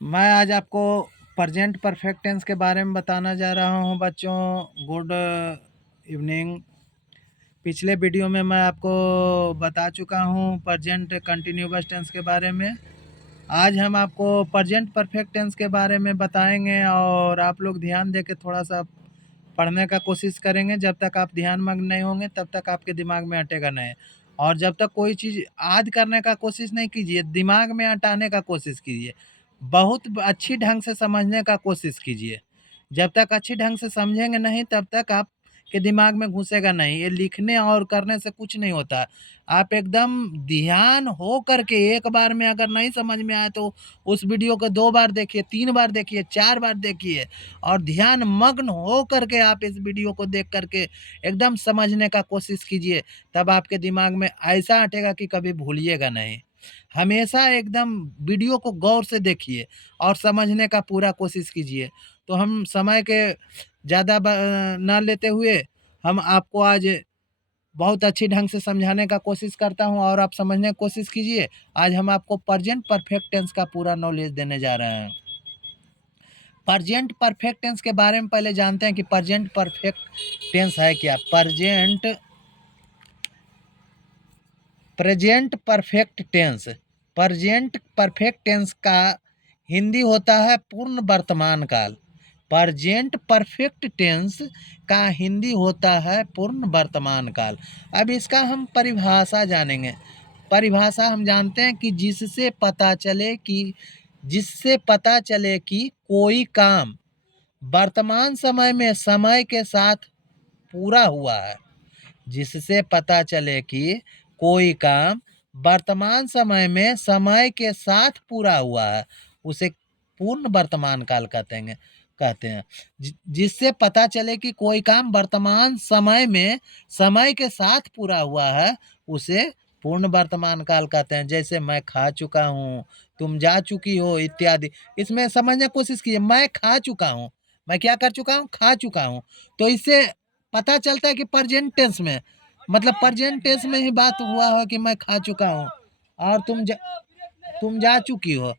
मैं आज आपको प्रेजेंट परफेक्ट टेंस के बारे में बताना जा रहा हूँ बच्चों। Good evening. पिछले वीडियो में मैं आपको बता चुका हूँ प्रेजेंट कंटिन्यूअस टेंस के बारे में। आज हम आपको प्रेजेंट परफेक्ट टेंस के बारे में बताएंगे और आप लोग ध्यान दे के थोड़ा सा पढ़ने का कोशिश करेंगे। जब तक आप ध्यान मग्न नहीं होंगे तब तक आपके दिमाग में अटेगा नहीं। और जब तक कोई चीज़ याद करने का कोशिश नहीं कीजिए, दिमाग में अटाने का कोशिश कीजिए, बहुत अच्छी ढंग से समझने का कोशिश कीजिए। जब तक अच्छी ढंग से समझेंगे नहीं तब तक आप के दिमाग में घुसेगा नहीं। ये लिखने और करने से कुछ नहीं होता। आप एकदम ध्यान हो करके एक बार में अगर नहीं समझ में आए तो उस वीडियो को 2 बार देखिए, 3 बार देखिए, 4 बार देखिए और ध्यान मग्न हो करके आप इस वीडियो को देख करके एकदम समझने का कोशिश कीजिए। तब आपके दिमाग में ऐसा अटेगा कि कभी भूलिएगा नहीं। हमेशा एकदम वीडियो को गौर से देखिए और समझने का पूरा कोशिश कीजिए। तो हम समय के ज़्यादा ना लेते हुए हम आपको आज बहुत अच्छी ढंग से समझाने का कोशिश करता हूं और आप समझने की कोशिश कीजिए। आज हम आपको प्रेजेंट परफेक्ट टेंस का पूरा नॉलेज देने जा रहे हैं। प्रेजेंट परफेक्ट टेंस के बारे में पहले जानते हैं कि प्रेजेंट परफेक्ट टेंस है क्या। Present perfect tense, present perfect tense का हिंदी होता है पूर्ण वर्तमान काल। प्रेजेंट परफेक्ट टेंस का हिंदी होता है पूर्ण वर्तमान काल। अब इसका हम परिभाषा जानेंगे। परिभाषा हम जानते हैं कि जिससे पता चले कि कोई काम वर्तमान समय में समय के साथ पूरा हुआ है। जिससे पता चले कि कोई काम वर्तमान समय में समय के साथ पूरा हुआ है, उसे पूर्ण वर्तमान काल कहते हैं। जिससे पता चले कि कोई काम वर्तमान समय में समय के साथ पूरा हुआ है, उसे पूर्ण वर्तमान काल कहते हैं। जैसे मैं खा चुका हूँ, तुम जा चुकी हो इत्यादि। इसमें समझने की कोशिश कीजिए। मैं खा चुका हूँ, मैं क्या कर चुका हूँ, खा चुका हूँ। तो इससे पता चलता है कि प्रेजेंट टेंस में, मतलब प्रेजेंट टेंस में ही बात हुआ है कि मैं खा चुका हूँ। और तुम जा चुकी हो,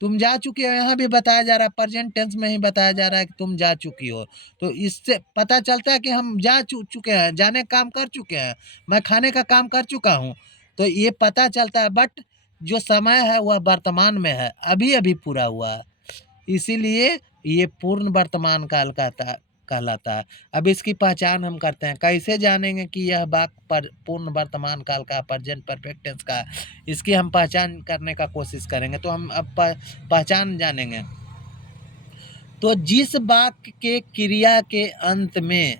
तुम जा चुकी हो, यहाँ भी बताया जा रहा है, प्रेजेंट टेंस में ही बताया जा रहा है कि तुम जा चुकी हो। तो इससे पता चलता है कि हम जा चुके हैं, जाने का काम कर चुके हैं। मैं खाने का काम कर चुका हूँ, तो ये पता चलता है। बट जो समय है वह वर्तमान में है, अभी अभी पूरा हुआ है, इसीलिए ये पूर्ण वर्तमान काल कहलाता है। अब इसकी पहचान हम करते हैं। कैसे जानेंगे कि यह वाक्य पर पूर्ण वर्तमान काल का, प्रेजेंट परफेक्ट टेंस का, इसकी हम पहचान करने का कोशिश करेंगे। तो हम अब पहचान जानेंगे। तो जिस वाक्य के क्रिया के अंत में,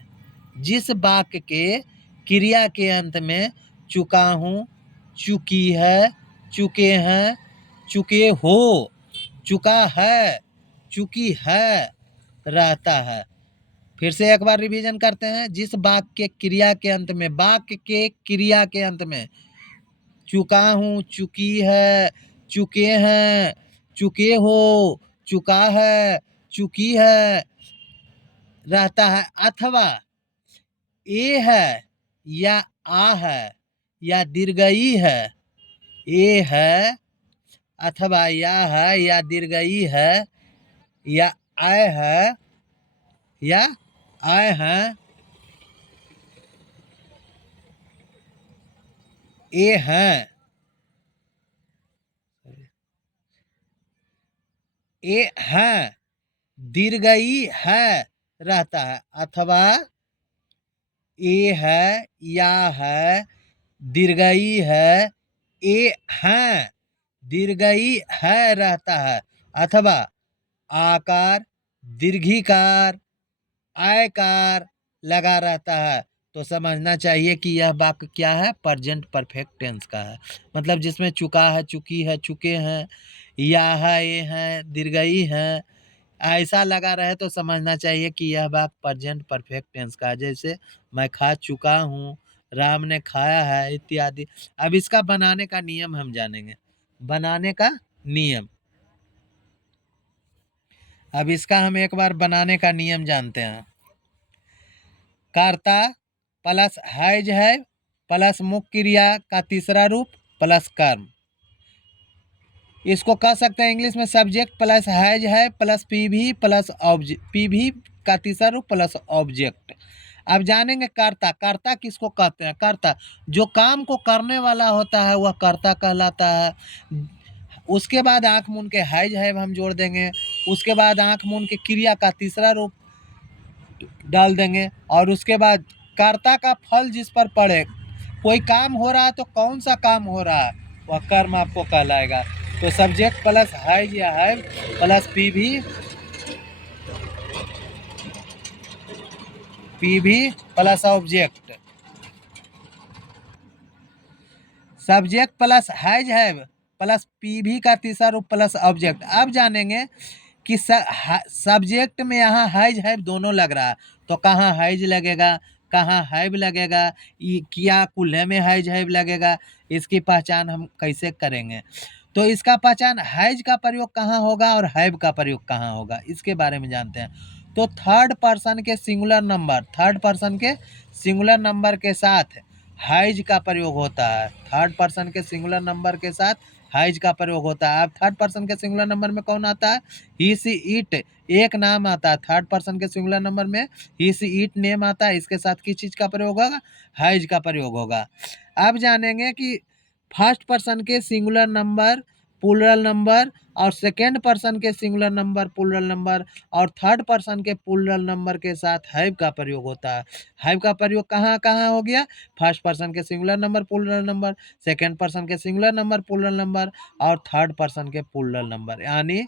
जिस वाक्य के क्रिया के अंत में चुका हूँ, चुकी है, चुके हैं, चुके हो, चुका है, चुकी है रहता है। फिर से एक बार रिवीजन करते हैं। जिस वाक्य के क्रिया के अंत में, वाक्य के क्रिया के अंत में चुका हूँ, चुकी है, चुके हैं, चुके हो, चुका है, चुकी है रहता है, अथवा ए है या आ है या दीर्घई है, ए है अथवा या है या दीर्घई है या आय है या आय है, ए है, ए है, दीर्घई है रहता है, अथवा ए है या है, दीर्घई है, ए है, दीर्घई है रहता है, अथवा आकार, दीर्घिकार, आयकार लगा रहता है। तो समझना चाहिए कि यह वाक्य क्या है, प्रेजेंट परफेक्ट टेंस का है। मतलब जिसमें चुका है, चुकी है, चुके हैं, या है, ये हैं, दीर्घई हैं, ऐसा लगा रहे तो समझना चाहिए कि यह वाक्य प्रेजेंट परफेक्ट टेंस का है। जैसे मैं खा चुका हूँ, राम ने खाया है इत्यादि। अब इसका बनाने का नियम हम जानेंगे। बनाने का नियम, अब इसका हम एक बार बनाने का नियम जानते हैं। कर्ता प्लस हैज प्लस मुख्य क्रिया का तीसरा रूप प्लस कर्म। इसको कह सकते हैं इंग्लिश में सब्जेक्ट प्लस हैज है plus PV plus object, PV का तीसरा रूप प्लस ऑब्जेक्ट। अब जानेंगे कर्ता। कर्ता किसको कहते हैं? कर्ता जो काम को करने वाला होता है वह कर्ता कहलाता है। उसके बाद आंख मूंद के हैज है हम जोड़ देंगे। उसके बाद आंख मूंद के क्रिया का तीसरा रूप डाल देंगे और उसके बाद कर्ता का फल जिस पर पड़े, कोई काम हो रहा है तो कौन सा काम हो रहा है वह कर्म आपको कहलाएगा। तो सब्जेक्ट प्लस हैज या have plus PV plus object. Subject plus has have plus PV का तीसरा रूप प्लस ऑब्जेक्ट। अब जानेंगे कि सब्जेक्ट में यहाँ हैज हैव दोनों लग रहा है, तो कहाँ हैज लगेगा कहाँ हैव लगेगा, क्या कुल्हे में हैज हैव लगेगा, इसकी पहचान हम कैसे करेंगे? तो इसका पहचान हैज का प्रयोग कहाँ होगा और हैव का प्रयोग कहाँ होगा, इसके बारे में जानते हैं। तो थर्ड पर्सन के सिंगुलर नंबर के साथ हैज का प्रयोग होता है। थर्ड पर्सन के सिंगुलर नंबर के साथ हैज का प्रयोग होता है। अब थर्ड पर्सन के सिंगुलर नंबर में कौन आता है? ही सी इट, एक नाम आता है। थर्ड पर्सन के सिंगुलर नंबर में ही सी इट नेम आता है। इसके साथ किस चीज का प्रयोग होगा? हैज का प्रयोग होगा। अब जानेंगे कि फर्स्ट पर्सन के सिंगुलर नंबर प्लूरल नंबर और सेकेंड पर्सन के सिंगुलर नंबर प्लूरल नंबर और थर्ड पर्सन के प्लूरल नंबर के साथ हैव का प्रयोग होता है। हैव का प्रयोग कहाँ कहाँ हो गया? फर्स्ट पर्सन के singular number plural number, second person के सिंगुलर नंबर प्लूरल नंबर और थर्ड पर्सन के प्लूरल नंबर, यानी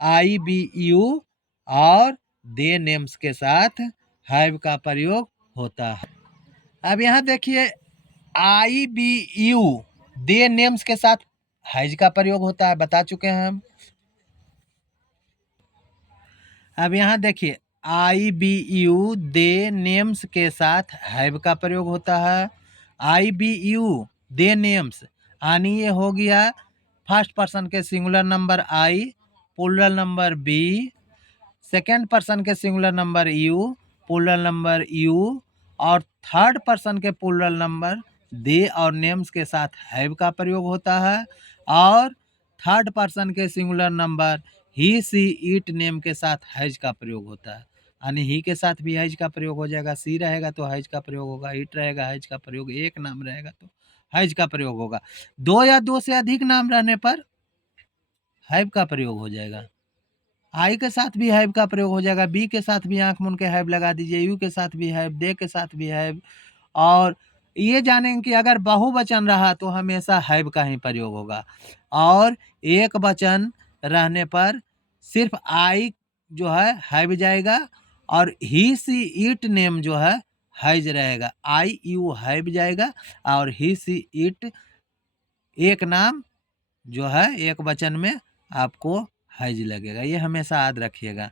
आई बी यू और दे नेम्स के साथ हैव का प्रयोग होता है। अब यहाँ देखिए I we you they names के साथ हैज का प्रयोग होता है, बता चुके हैं हम। अब यहाँ देखिए I we you they names के साथ हैव का प्रयोग होता है। I we you they names यानी ये हो गया फर्स्ट पर्सन के singular number I, plural number we, second person के singular number you, plural number you और थर्ड पर्सन के प्लूरल नंबर दे और नेम्स के साथ हैव का प्रयोग होता है। और थर्ड पर्सन के singular number he see it name के साथ हैज का प्रयोग होता है, यानी ही के साथ भी हैज का प्रयोग हो जाएगा। सी रहेगा तो हैज का प्रयोग होगा, इट रहेगा हैज का प्रयोग, एक नाम रहेगा तो हैज का प्रयोग होगा, दो या दो से अधिक नाम रहने पर हैव का प्रयोग हो जाएगा। आई के साथ भी हैव का प्रयोग हो जाएगा, बी के साथ भी आंख मूंद के हैव लगा दीजिए, यू के साथ भी हैव, दे के साथ भी हैव। और ये जानेंगे कि अगर बहुवचन रहा तो हमेशा हैव का ही प्रयोग होगा और एक वचन रहने पर सिर्फ आई जो है हैव जाएगा और ही सी इट नेम जो है हैज रहेगा। आई यू हैव जाएगा और ही सी इट एक नाम जो है एक वचन में आपको हैज लगेगा, ये हमेशा याद रखिएगा।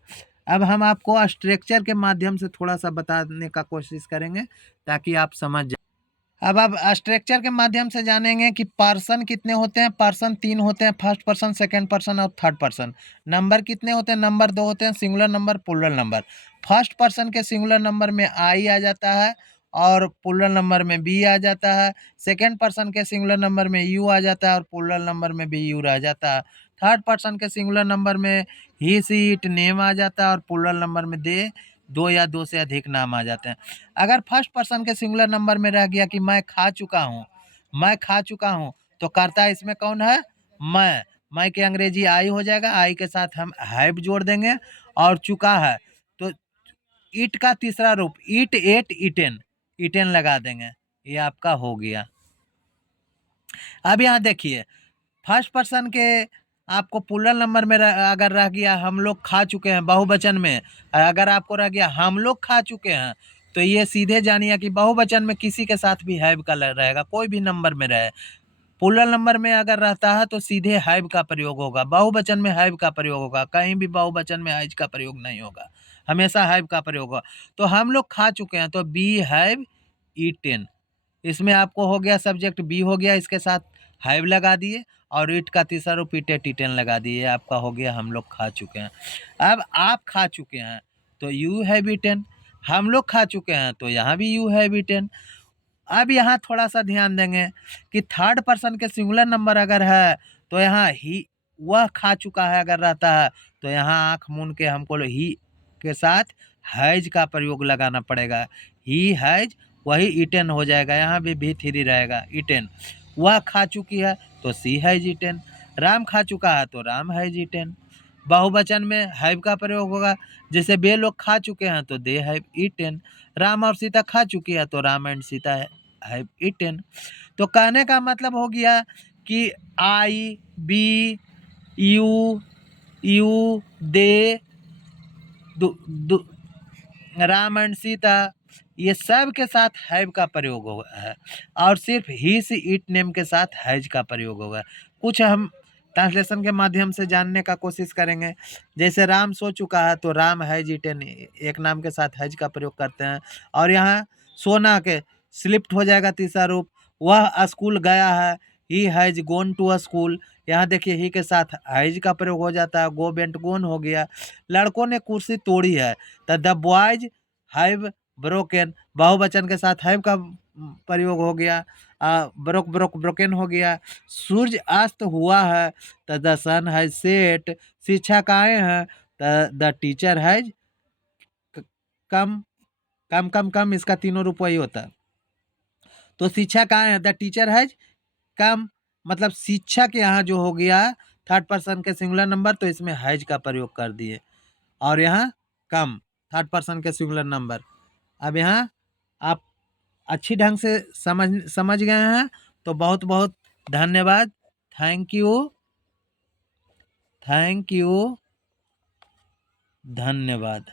अब हम आपको स्ट्रक्चर के माध्यम से थोड़ा सा बताने का कोशिश करेंगे ताकि आप समझ जाए। अब आप स्ट्रक्चर के माध्यम से जानेंगे कि पर्सन कितने होते हैं। पर्सन 3 होते हैं, फर्स्ट पर्सन, सेकंड पर्सन और थर्ड पर्सन। नंबर कितने होते हैं? नंबर 2 होते हैं, singular number plural number. First person के सिंगुलर नंबर में आई आ जाता है और प्लूरल नंबर में बी आ जाता है। सेकेंड पर्सन के सिंगुलर नंबर में यू आ जाता है और प्लूरल नंबर में भी यू रह जाता है। थर्ड पर्सन के सिंगुलर नंबर में ही सी इट नेम आ जाता है और प्लूरल नंबर में दे, दो या दो से अधिक नाम आ जाते हैं। अगर फर्स्ट पर्सन के सिंगुलर नंबर में रह गया कि मैं खा चुका हूँ, तो कर्ता इसमें कौन है? मैं के अंग्रेजी आई हो जाएगा, आई के साथ हम हैव जोड़ देंगे और चुका है तो ईट का तीसरा रूप ईट, एट, ईटेन लगा देंगे, ये आपका हो गया। अब यहाँ देखिए फर्स्ट पर्सन के आपको प्लूरल नंबर में अगर रह गया हम लोग खा चुके हैं बहुवचन में, अगर आपको रह गया हम लोग खा चुके हैं, तो ये सीधे जानिए कि बहुवचन में किसी के साथ भी हैव का रहेगा, कोई भी नंबर में रहे। प्लूरल नंबर में अगर रहता है तो सीधे हैव का प्रयोग होगा, बहुवचन में हैव का प्रयोग होगा, कहीं भी बहुवचन में हैज का प्रयोग नहीं होगा, हमेशा हैव का प्रयोग होगा। तो हम लोग खा चुके हैं तो बी हैव ईटेन, इसमें आपको हो गया सब्जेक्ट बी हो गया, इसके साथ हैव लगा दिए और ईट का तीसरा रूप ईटेड, ईटेन लगा दिए, आपका हो गया हम लोग खा चुके हैं। अब आप खा चुके हैं तो यू हैव ईटेन, हम लोग खा चुके हैं तो यहाँ भी यू हैव ईटेन। अब यहाँ थोड़ा सा ध्यान देंगे कि थर्ड पर्सन के सिंगुलर नंबर अगर है तो यहाँ ही वह खा चुका है अगर रहता है तो यहाँ आँख मूंद के हमको ही के साथ हैज का प्रयोग लगाना पड़ेगा। ही हैज वही ईटेन हो जाएगा, यहाँ भी थ्री रहेगा, ईटेन। वह खा चुकी है तो सी हैज ईटेन। राम खा चुका है तो राम हैज ईटेन। बहुवचन में हैव का प्रयोग होगा, जैसे वे लोग खा चुके हैं तो दे हैव ईटेन। राम और सीता खा चुकी है तो Ram and Sita have eaten. तो कहने का मतलब हो गया कि I, we, you, they, Ram and Sita, ये सब के साथ हैव का प्रयोग होगा है, और सिर्फ ही सी इट नेम के साथ हैज का प्रयोग होगा। कुछ हम ट्रांसलेशन के माध्यम से जानने का कोशिश करेंगे। जैसे राम सो चुका है तो राम हैज इटन, एक नाम के साथ हैज का प्रयोग करते हैं। और यहाँ सोना के स्लिप्ट हो जाएगा तीसरा रूप। वह स्कूल गया है, he has gone to a school. यहाँ देखिए ही के साथ हैज का प्रयोग हो जाता है, गो बेंट गोन हो गया। लड़कों ने कुर्सी तोड़ी है तो द बॉयज हैव ब्रोकन, बहुवचन के साथ हैव का प्रयोग हो गया। ब्रोकन हो गया। सूर्य अस्त हुआ है तो द सन हैज सेट। शिक्षक आए हैं तो द टीचर हैज कम। कम कम कम इसका तीनों रूप वही होता है। तो शिक्षक आए हैं, द टीचर हैज कम, मतलब शिक्षक यहाँ जो हो गया थर्ड पर्सन के सिंगुलर नंबर, तो इसमें हैज का प्रयोग कर दिए। और यहाँ कम थर्ड पर्सन के सिंगुलर नंबर। अब यहाँ आप अच्छी ढंग से समझ गए हैं, तो बहुत बहुत धन्यवाद। थैंक यू, थैंक यू, धन्यवाद।